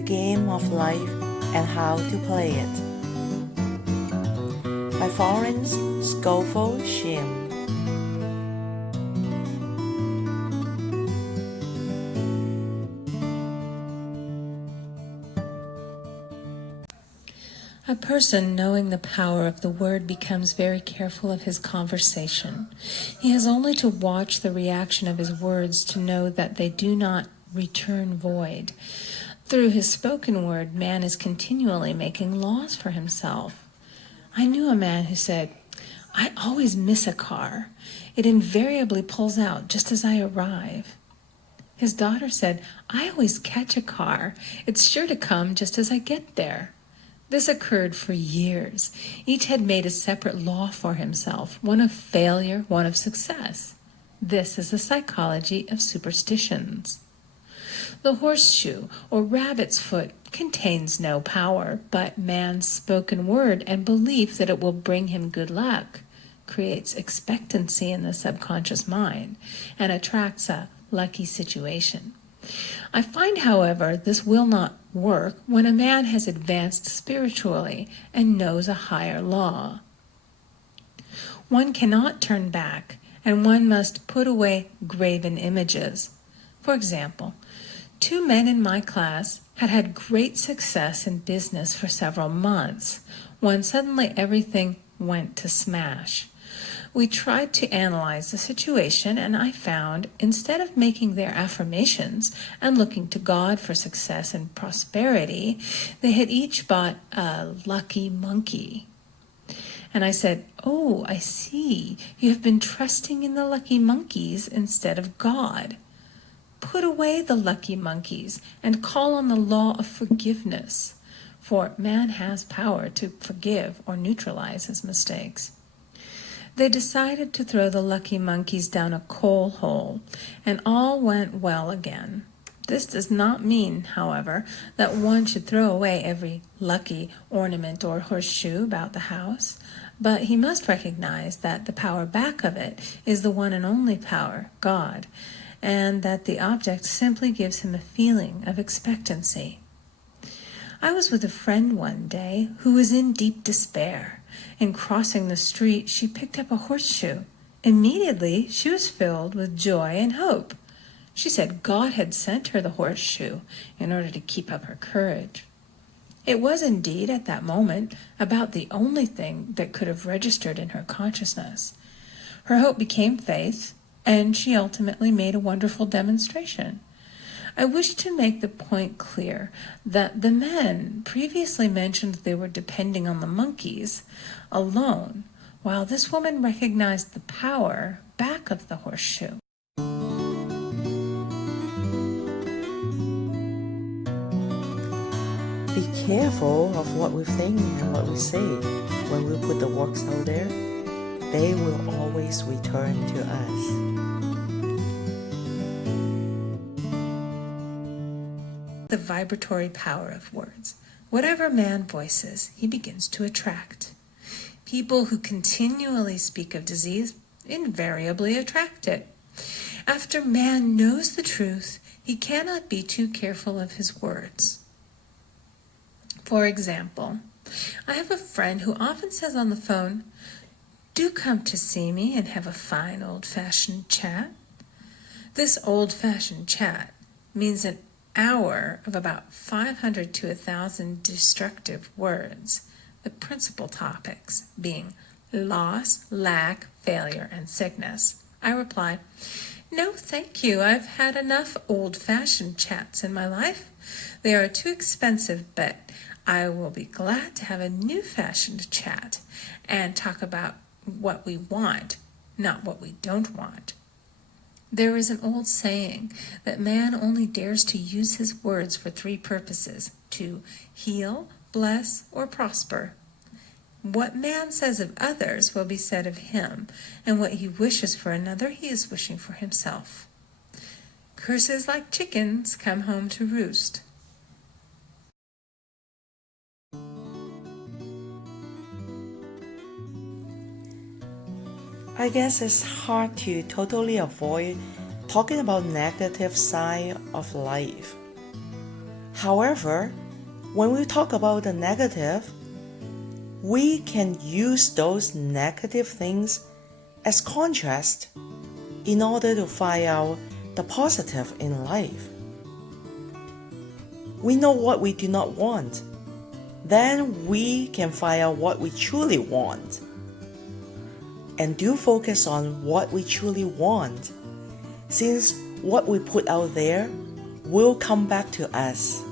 the game of life and how to play it. By Florence Scofield Shim. A person knowing the power of the word becomes very careful of his conversation. He has only to watch the reaction of his words to know that they do not return void. Through his spoken word, man is continually making laws for himself. I knew a man who said, "I always miss a car. It invariably pulls out just as I arrive." His daughter said, "I always catch a car. It's sure to come just as I get there." This occurred for years. Each had made a separate law for himself, one of failure, one of success. This is the psychology of superstitions. The horseshoe or rabbit's foot contains no power, but man's spoken word and belief that it will bring him good luck creates expectancy in the subconscious mind and attracts a lucky situation. I find, however, this will not work when a man has advanced spiritually and knows a higher law. One cannot turn back, and one must put away graven images. For example, 2 men in my class had great success in business for several months, when suddenly everything went to smash. We tried to analyze the situation, and I found, instead of making their affirmations and looking to God for success and prosperity, they had each bought a lucky monkey. And I said, "Oh, I see. You have been trusting in the lucky monkeys instead of God. Put away the lucky monkeys and call on the law of forgiveness, for man has power to forgive or neutralize his mistakes." They decided to throw the lucky monkeys down a coal hole, and all went well again. This does not mean, however, that one should throw away every lucky ornament or horseshoe about the house, but he must recognize that the power back of it is the one and only power, God, and that the object simply gives him a feeling of expectancy. I was with a friend one day who was in deep despair. In crossing the street, she picked up a horseshoe. Immediately, she was filled with joy and hope. She said God had sent her the horseshoe in order to keep up her courage. It was indeed, at that moment, about the only thing that could have registered in her consciousness. Her hope became faith, and she ultimately made a wonderful demonstration. I wish to make the point clear that the men previously mentioned they were depending on the monkeys alone, while this woman recognized the power back of the horseshoe. Be careful of what we think and what we say. When we put the works out there, they will always return to us. The vibratory power of words. Whatever man voices, he begins to attract. People who continually speak of disease invariably attract it. After man knows the truth, he cannot be too careful of his words. For example, I have a friend who often says on the phone, "Do come to see me and have a fine old-fashioned chat." This old-fashioned chat means an hour of about 500 to 1,000 destructive words, the principal topics being loss, lack, failure, and sickness. I reply, "No, thank you. I've had enough old-fashioned chats in my life. They are too expensive, but I will be glad to have a new-fashioned chat and talk about what we want, not what we don't want." There is an old saying that man only dares to use his words for 3 purposes: to heal, bless, or prosper. What man says of others will be said of him, and what he wishes for another he is wishing for himself. Curses like chickens come home to roost. I guess it's hard to totally avoid talking about negative side of life. However, when we talk about the negative, we can use those negative things as contrast in order to find out the positive in life. We know what we do not want, then we can find out what we truly want. And do focus on what we truly want, since what we put out there will come back to us.